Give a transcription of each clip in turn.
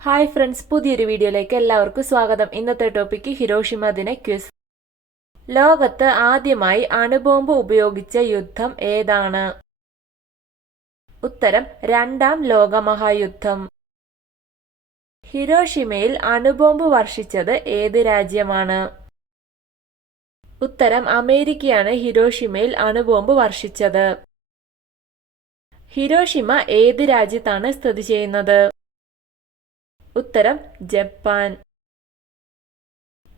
Hi friends, പുതിയൊരു വീഡിയോയിലേക്ക് എല്ലാവർക്കും സ്വാഗതം. ഇന്നത്തെ ടോപ്പിക്ക് ഹിരോഷിമ ദിന ക്വിസ്. ലോകത്ത് ആദ്യമായി അണുബോംബ് ഉപയോഗിച്ച യുദ്ധം ഏതാണ്? ഉത്തരം രണ്ടാം ലോകമഹായുദ്ധം. ഹിരോഷിമയിൽ അണുബോംബ് വർഷിച്ചത് ഏത് രാജ്യമാണ്? ഉത്തരം അമേരിക്കയാണ് ഹിരോഷിമയിൽ അണുബോംബ് വർഷിച്ചത്. ഹിരോഷിമ ഏത് രാജ്യത്താണ് സ്ഥിതി ചെയ്യുന്നത്? ഉത്തരം ജപ്പാൻ.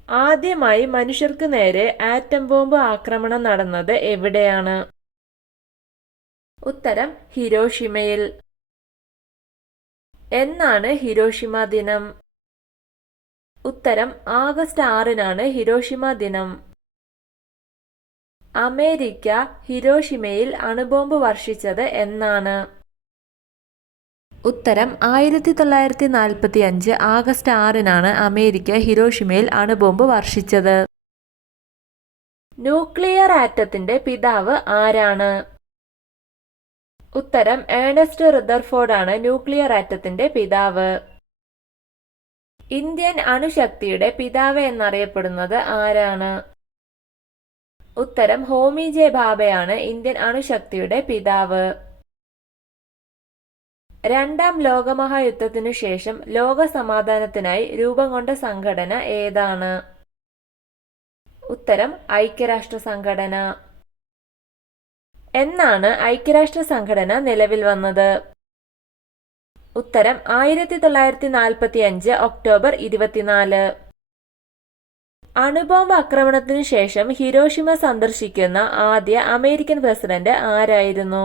ആദ്യമായി മനുഷ്യർക്ക് നേരെ ആറ്റം ബോംബ് ആക്രമണം നടന്നത് എവിടെയാണ്? ഉത്തരം ഹിരോഷിമയിൽ. എന്നാണ് ഹിരോഷിമ ദിനം? ഉത്തരം ആഗസ്റ്റ് 6-നാണ് ഹിരോഷിമ ദിനം. അമേരിക്ക ഹിരോഷിമയിൽ അണുബോംബ് വർഷിച്ചത് എന്നാണ്? ഉത്തരം 1945 ആഗസ്റ്റ് 6-നാണ് അമേരിക്ക ഹിരോഷിമയിൽ അണുബോംബ് വർഷിച്ചത്. ന്യൂക്ലിയർ ആറ്റത്തിന്റെ പിതാവ് ആരാണ്? ഉത്തരം ഏണസ്റ്റ് റദർഫോർഡ് ആണ് ന്യൂക്ലിയർ ആറ്റത്തിന്റെ പിതാവ്. ഇന്ത്യൻ അണുശക്തിയുടെ പിതാവ് എന്നറിയപ്പെടുന്നത് ആരാണ്? ഉത്തരം ഹോമി ജെ ഭാഭയാണ് ഇന്ത്യൻ അണുശക്തിയുടെ പിതാവ്. രണ്ടാം ലോകമഹായുദ്ധത്തിനു ശേഷം ലോക സമാധാനത്തിനായി രൂപം കൊണ്ട സംഘടന ഏതാണ്? ഉത്തരം ഐക്യരാഷ്ട്ര സംഘടന. എന്നാണ് ഐക്യരാഷ്ട്ര സംഘടന നിലവിൽ വന്നത്? ഉത്തരം 1945 ഒക്ടോബർ 24. അണുബോംബ് ആക്രമണത്തിനു ശേഷം ഹിരോഷിമ സന്ദർശിക്കുന്ന ആദ്യ അമേരിക്കൻ പ്രസിഡന്റ് ആരായിരുന്നു?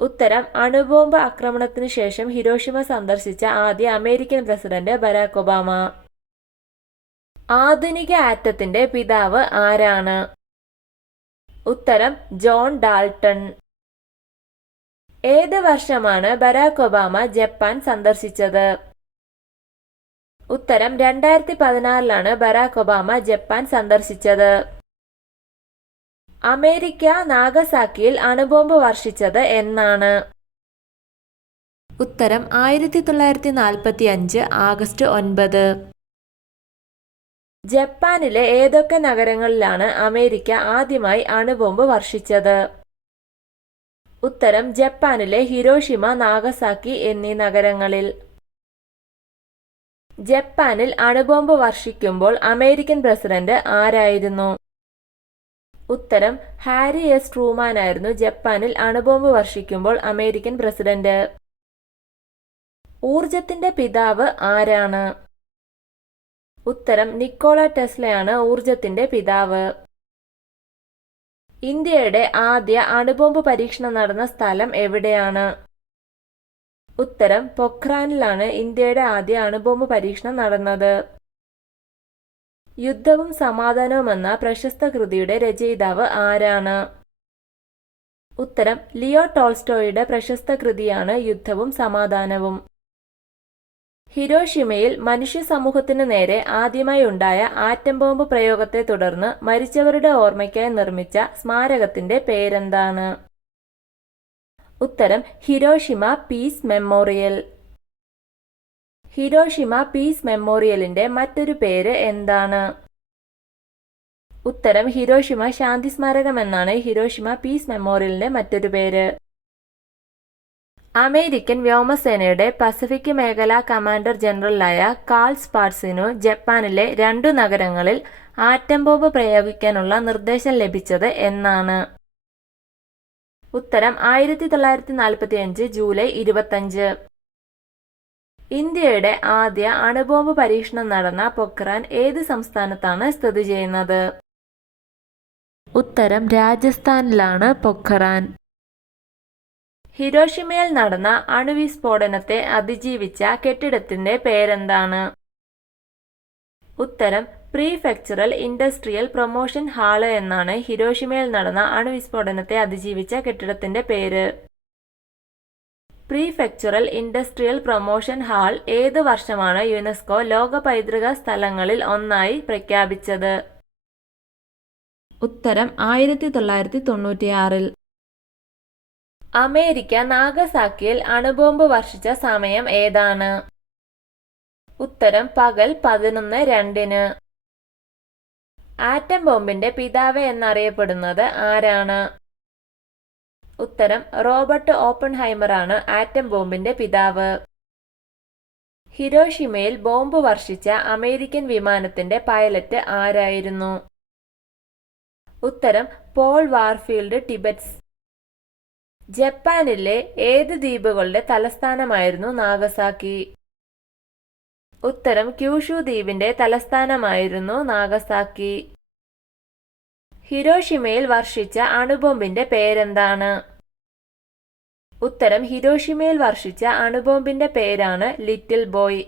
ഉത്തരം അണുബോംബ് ആക്രമണത്തിനു ശേഷം ഹിരോഷിമ സന്ദർശിച്ച ആദ്യ അമേരിക്കൻ പ്രസിഡന്റ് ബരാക് ഒബാമ. ആധുനിക ആറ്റത്തിന്റെ പിതാവ് ആരാണ്? ഉത്തരം ജോൺ ഡാൾട്ടൺ. ഏത് വർഷമാണ് ബരാക് ഒബാമ ജപ്പാൻ സന്ദർശിച്ചത്? ഉത്തരം 2016-ലാണ് ബരാക് ഒബാമ ജപ്പാൻ സന്ദർശിച്ചത്. അമേരിക്ക നാഗസാക്കിയിൽ അണുബോംബ് വർഷിച്ചത് എന്നാണ്? ഉത്തരം 1945 ആഗസ്റ്റ് 9. ജപ്പാനിലെ ഏതൊക്കെ നഗരങ്ങളിലാണ് അമേരിക്ക ആദ്യമായി അണുബോംബ് വർഷിച്ചത്? ഉത്തരം ജപ്പാനിലെ ഹിരോഷിമ, നാഗസാക്കി എന്നീ നഗരങ്ങളിൽ. ജപ്പാനിൽ അണുബോംബ് വർഷിക്കുമ്പോൾ അമേരിക്കൻ പ്രസിഡന്റ് ആരായിരുന്നു? ഉത്തരം ഹാരി എസ് ട്രൂമാൻ ആയിരുന്നു ജപ്പാനിൽ അണുബോംബ് വർഷിക്കുമ്പോൾ അമേരിക്കൻ പ്രസിഡന്റ്. ഊർജത്തിന്റെ പിതാവ് ആരാണ്? ഉത്തരം നിക്കോള ടെസ്ലയാണ് ഊർജത്തിന്റെ പിതാവ്. ഇന്ത്യയുടെ ആദ്യ അണുബോംബ് പരീക്ഷണം നടന്ന സ്ഥലം എവിടെയാണ്? ഉത്തരം പൊഖ്രാനിലാണ് ഇന്ത്യയുടെ ആദ്യ അണുബോംബ് പരീക്ഷണം നടന്നത്. യുദ്ധവും സമാധാനവും എന്ന പ്രശസ്ത കൃതിയുടെ രചയിതാവ് ആരാണ്? ഉത്തരം ലിയോ ടോൾസ്റ്റോയുടെ പ്രശസ്ത കൃതിയാണ് യുദ്ധവും സമാധാനവും. ഹിരോഷിമയിൽ മനുഷ്യ സമൂഹത്തിനു നേരെ ആദ്യമായി ഉണ്ടായ ആറ്റം ബോംബ് പ്രയോഗത്തെ തുടർന്ന് മരിച്ചവരുടെ ഓർമ്മയ്ക്കായി നിർമ്മിച്ച സ്മാരകത്തിന്റെ പേരെന്താണ്? ഉത്തരം Hiroshima peace memorial. Hiroshima peace മെമ്മോറിയലിന്റെ മറ്റൊരു പേര് എന്താണ്? ഉത്തരം ഹിരോഷിമ ശാന്തി സ്മാരകം എന്നാണ് ഹിരോഷിമ പീസ് മെമ്മോറിയലിന്റെ മറ്റൊരു പേര്. അമേരിക്കൻ വ്യോമസേനയുടെ പസഫിക് മേഖലാ കമാൻഡർ ജനറലായ കാൾ സ്പാർട്സിനു ജപ്പാനിലെ 2 നഗരങ്ങളിൽ ആറ്റം ബോംബ് പ്രയോഗിക്കാനുള്ള നിർദ്ദേശം ലഭിച്ചത് എന്നാണ്? ഉത്തരം 1945 ജൂലൈ 25. ഇന്ത്യയുടെ ആദ്യ അണുബോംബ് പരീക്ഷണം നടന്ന പൊഖ്രാൻ ഏത് സംസ്ഥാനത്താണ് സ്ഥിതി ചെയ്യുന്നത്? ഉത്തരം രാജസ്ഥാനിലാണ് പൊഖ്രാൻ. ഹിരോഷിമയിൽ നടന്ന അണുവിസ്ഫോടനത്തെ അതിജീവിച്ച കെട്ടിടത്തിന്റെ പേരെന്താണ്? ഉത്തരം പ്രീഫെക്ചറൽ ഇൻഡസ്ട്രിയൽ പ്രൊമോഷൻ ഹാള് എന്നാണ് ഹിരോഷിമയിൽ നടന്ന അണുവിസ്ഫോടനത്തെ അതിജീവിച്ച കെട്ടിടത്തിന്റെ പേര്. പ്രീഫെക്ചറൽ ഇൻഡസ്ട്രിയൽ പ്രൊമോഷൻ ഹാൾ ഏത് വർഷമാണ് യുനെസ്കോ ലോക പൈതൃക സ്ഥലങ്ങളിൽ ഒന്നായി പ്രഖ്യാപിച്ചത്? ഉത്തരം 1996. അമേരിക്ക നാഗസാക്കിയിൽ അണുബോംബ് വർഷിച്ച സമയം ഏതാണ്? ഉത്തരം പകൽ 11:02. ആറ്റം ബോംബിന്റെ പിതാവ് എന്നറിയപ്പെടുന്നത് ആരാണ്? ഉത്തരം റോബർട്ട് ഓപ്പൺഹൈമർ ആണ് ആറ്റം ബോംബിന്റെ പിതാവ്. ഹിരോഷിമയിൽ ബോംബ് വർഷിച്ച അമേരിക്കൻ വിമാനത്തിന്റെ പൈലറ്റ് ആരായിരുന്നു? ഉത്തരം പോൾ വാർഫീൽഡ് ടിബറ്റ്സ്. ജപ്പാനിലെ ഏത് ദ്വീപുകളുടെ തലസ്ഥാനമായിരുന്നു നാഗസാക്കി? ഉത്തരം ക്യൂഷു ദ്വീപിന്റെ തലസ്ഥാനമായിരുന്നു നാഗസാക്കി. ഹിരോഷിമയിൽ വർഷിച്ച അണുബോംബിന്റെ പേരെന്താണ്? ഉത്തരം ഹിരോഷിമയിൽ വർഷിച്ച അണുബോംബിന്റെ പേരാണ് ലിറ്റിൽ ബോയ്.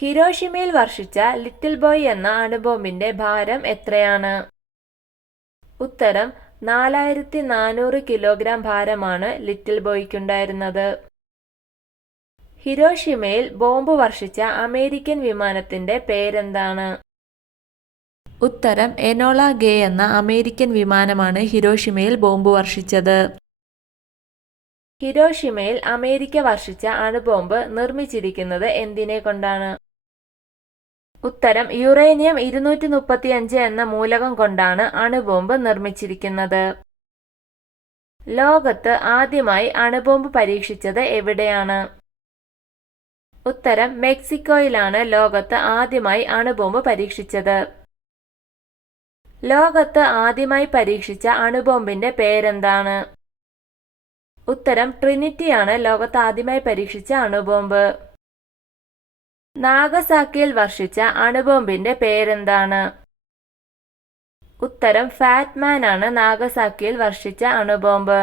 ഹിരോഷിമയിൽ വർഷിച്ച ലിറ്റിൽ ബോയ് എന്ന അണുബോംബിന്റെ ഭാരം എത്രയാണ്? ഉത്തരം 4400 കിലോഗ്രാം ഭാരമാണ് ലിറ്റിൽ ബോയ്ക്കുണ്ടായിരുന്നത്. ഹിരോഷിമയിൽ ബോംബ് വർഷിച്ച അമേരിക്കൻ വിമാനത്തിന്റെ പേരെന്താണ്? ഉത്തരം എനോള ഗേ എന്ന അമേരിക്കൻ വിമാനമാണ് ഹിരോഷിമയിൽ ബോംബ് വർഷിച്ചത്. ഹിരോഷിമയിൽ അമേരിക്ക വർഷിച്ച അണുബോംബ് നിർമ്മിച്ചിരിക്കുന്നത് എന്തിനെ കൊണ്ടാണ്? ഉത്തരം യുറേനിയം 235 എന്ന മൂലകം കൊണ്ടാണ് അണുബോംബ് നിർമ്മിച്ചിരിക്കുന്നത്. ലോകത്ത് ആദ്യമായി അണുബോംബ് പരീക്ഷിച്ചത് എവിടെയാണ്? ഉത്തരം മെക്സിക്കോയിലാണ് ലോകത്ത് ആദ്യമായി അണുബോംബ് പരീക്ഷിച്ചത്. ലോകത്ത് ആദ്യമായി പരീക്ഷിച്ച അണുബോംബിന്റെ പേരെന്താണ്? ഉത്തരം ട്രിനിറ്റിയാണ് ലോകത്ത് ആദ്യമായി പരീക്ഷിച്ച അണുബോംബ്. നാഗസാക്കിയിൽ വർഷിച്ച അണുബോംബിന്റെ പേരെന്താണ്? ഉത്തരം ഫാറ്റ്മാൻ ആണ് നാഗസാക്കിയിൽ വർഷിച്ച അണുബോംബ്.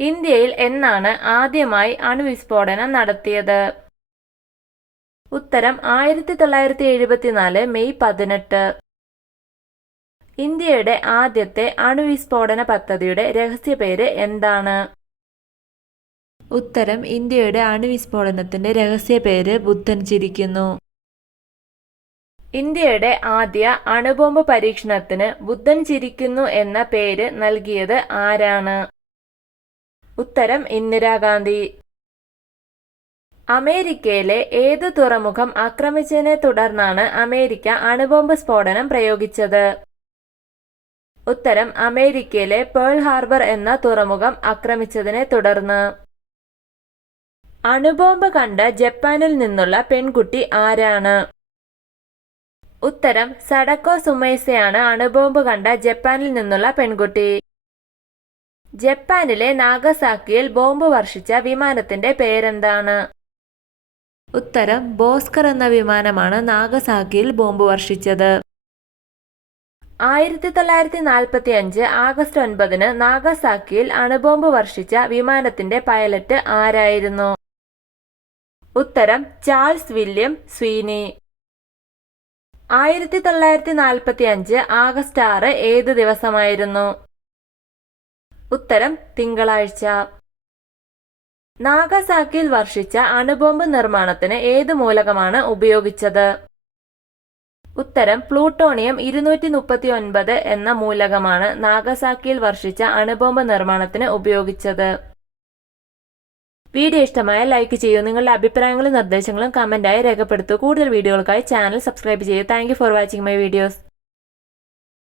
ഇന്ത്യയിൽ എന്നാണ് ആദ്യമായി അണുവിസ്ഫോടനം നടത്തിയത്? ഉത്തരം 1974 മെയ് 18. ഇന്ത്യയുടെ ആദ്യത്തെ അണുവിസ്ഫോടന പദ്ധതിയുടെ രഹസ്യപേര് എന്താണ്? ഉത്തരം ഇന്ത്യയുടെ അണുവിസ്ഫോടനത്തിന്റെ രഹസ്യപേര് ബുദ്ധൻ ചിരിക്കുന്നു. ഇന്ത്യയുടെ ആദ്യ അണുബോംബ് പരീക്ഷണത്തിന് ബുദ്ധൻ ചിരിക്കുന്നു എന്ന പേര് നൽകിയത് ആരാണ്? ഉത്തരം ഇന്ദിരാഗാന്ധി. അമേരിക്കയിലെ ഏത് തുറമുഖം ആക്രമിച്ചതിനെ തുടർന്നാണ് അമേരിക്ക അണുബോംബ് സ്ഫോടനം പ്രയോഗിച്ചത്? ഉത്തരം അമേരിക്കയിലെ പേൾ ഹാർബർ എന്ന തുറമുഖം ആക്രമിച്ചതിനെ തുടർന്ന്. അണുബോംബ് കണ്ട ജപ്പാനിൽ നിന്നുള്ള പെൺകുട്ടി ആരാണ്? ഉത്തരം സഡക്കോ സുമൈസയാണ് അണുബോംബ് കണ്ട ജപ്പാനിൽ നിന്നുള്ള പെൺകുട്ടി. ജപ്പാനിലെ നാഗസാക്കിയിൽ ബോംബ് വർഷിച്ച വിമാനത്തിന്റെ പേരെന്താണ്? ഉത്തരം ബോസ്കർ എന്ന വിമാനമാണ് നാഗസാക്കിയിൽ ബോംബ് വർഷിച്ചത്. 1945 ആഗസ്റ്റ് 9 നാഗസാക്കിയിൽ അണുബോംബ് വർഷിച്ച വിമാനത്തിന്റെ പൈലറ്റ് ആരായിരുന്നു? ഉത്തരം ചാൾസ് വില്യം സ്വീനി. 1945 ആഗസ്റ്റ് 6 ഏത് ദിവസമായിരുന്നു? ഉത്തരം തിങ്കളാഴ്ച. നാഗസാക്കിയിൽ വർഷിച്ച അണുബോംബ് നിർമ്മാണത്തിന് ഏത് മൂലകമാണ് ഉപയോഗിച്ചത്? ഉത്തരം പ്ലൂട്ടോണിയം 239 എന്ന മൂലകമാണ് നാഗസാക്കിയിൽ വർഷിച്ച അണുബോംബ് നിർമ്മാണത്തിന് ഉപയോഗിച്ചത്. വീഡിയോ ഇഷ്ടമായ ലൈക്ക് ചെയ്യൂ. നിങ്ങളുടെ അഭിപ്രായങ്ങളും നിർദ്ദേശങ്ങളും കമന്റായി രേഖപ്പെടുത്തൂ. കൂടുതൽ വീഡിയോകൾക്കായി ചാനൽ സബ്സ്ക്രൈബ് ചെയ്യൂ. Thank you for watching my videos.